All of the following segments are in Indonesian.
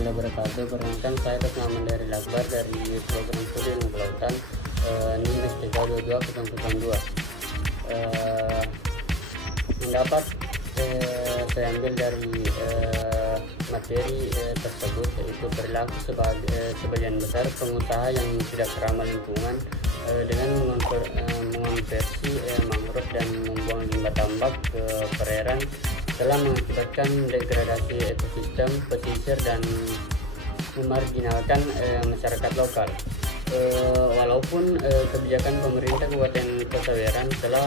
warahmatullahi wabarakatuh. Perkenalkan, saya Rosman dari Lakbar dari program studi ilmu kelautan NIM STK 22 mendapat saya ambil dari materi tersebut, yaitu perilaku sebagian besar pengusaha yang tidak ramah lingkungan dengan mengonversi mangrove dan membuang limbah tambak ke perairan telah mengakibatkan degradasi ekosistem pesisir dan memarginalkan masyarakat lokal. Walaupun kebijakan pemerintah Kabupaten Pesawaran telah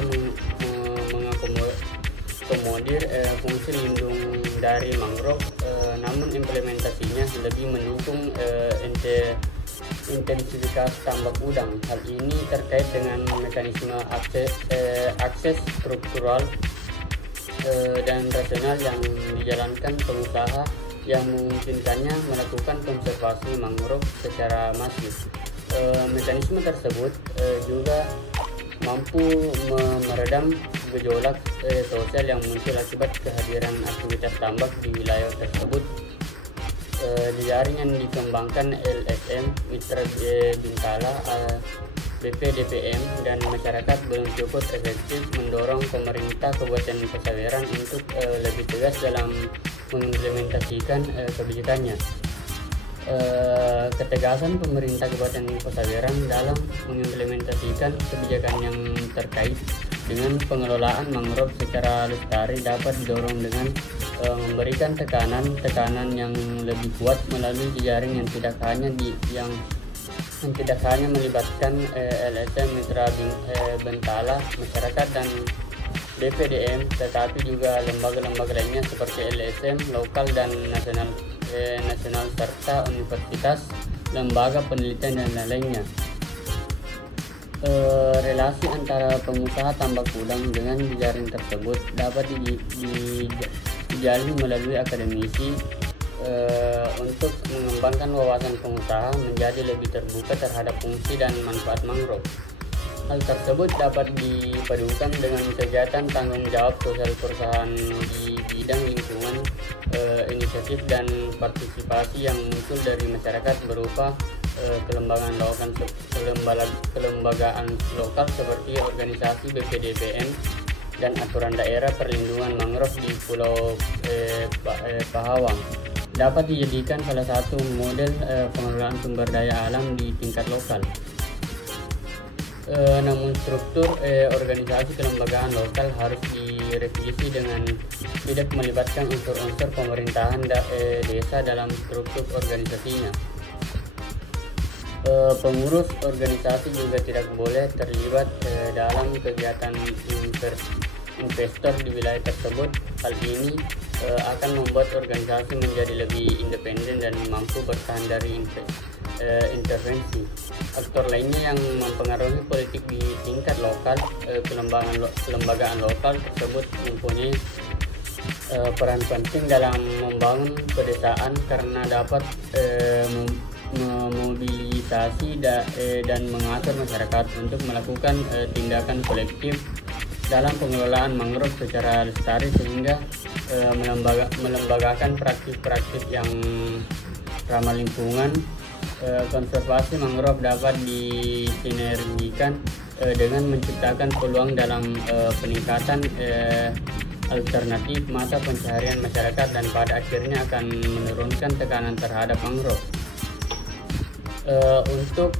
mengakomodir fungsi lindung dari mangrove, namun implementasinya lebih mendukung intensifikasi tambak udang. Hal ini terkait dengan mekanisme akses struktural dan rasional yang dijalankan pengusaha yang memungkinkannya melakukan konservasi mangrove secara masif. Mekanisme tersebut juga mampu meredam gejolak sosial yang muncul akibat kehadiran aktivitas tambak di wilayah tersebut. Jaring yang dikembangkan LSM, Mitra Bintala, BPDPM, dan masyarakat belum cukup efektif mendorong pemerintah Kabupaten Pesawaran untuk lebih tegas dalam mengimplementasikan kebijakannya. Ketegasan pemerintah Kabupaten Pesawaran dalam mengimplementasikan kebijakan yang terkait dengan pengelolaan mangrove secara lestari dapat didorong dengan memberikan tekanan yang lebih kuat melalui jejaring yang tidak hanya melibatkan LSM, Mitra Bintala, masyarakat, dan BPDM, tetapi juga lembaga-lembaga lainnya seperti LSM lokal dan nasional serta universitas, lembaga penelitian dan lainnya. Relasi antara pengusaha tambak udang dengan jejaring tersebut dapat dijalin melalui akademisi untuk mengembangkan wawasan pengusaha menjadi lebih terbuka terhadap fungsi dan manfaat mangrove. Hal tersebut dapat dipadukan dengan kegiatan tanggung jawab sosial perusahaan di bidang lingkungan, inisiatif dan partisipasi yang muncul dari masyarakat berupa kelembagaan lokal seperti organisasi BPDPM dan aturan daerah perlindungan mangrove di Pulau Pahawang dapat dijadikan salah satu model pengelolaan sumber daya alam di tingkat lokal. Namun struktur organisasi kelembagaan lokal harus direvisi dengan tidak melibatkan unsur-unsur pemerintahan desa dalam struktur organisasinya. Pengurus organisasi juga tidak boleh terlibat dalam kegiatan investor di wilayah tersebut. Hal ini akan membuat organisasi menjadi lebih independen dan mampu bertahan dari intervensi aktor lainnya yang mempengaruhi politik di tingkat lokal. Kelembagaan lokal tersebut mempunyai peran penting dalam membangun pedesaan karena dapat memobilisasi dan mengatur masyarakat untuk melakukan tindakan kolektif dalam pengelolaan mangrove secara lestari, sehingga melembagakan praktik-praktik yang ramah lingkungan. Konservasi mangrove dapat disinergikan dengan menciptakan peluang dalam peningkatan alternatif mata pencaharian masyarakat dan pada akhirnya akan menurunkan tekanan terhadap mangrove. Untuk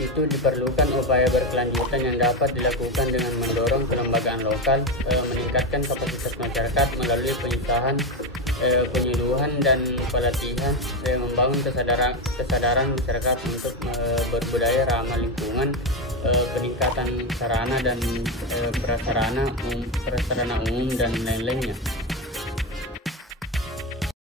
itu diperlukan upaya berkelanjutan yang dapat dilakukan dengan mendorong kelembagaan lokal, meningkatkan kapasitas masyarakat melalui penyuluhan dan pelatihan, membangun kesadaran masyarakat untuk berbudaya ramah lingkungan, peningkatan sarana dan prasarana umum dan lain-lainnya.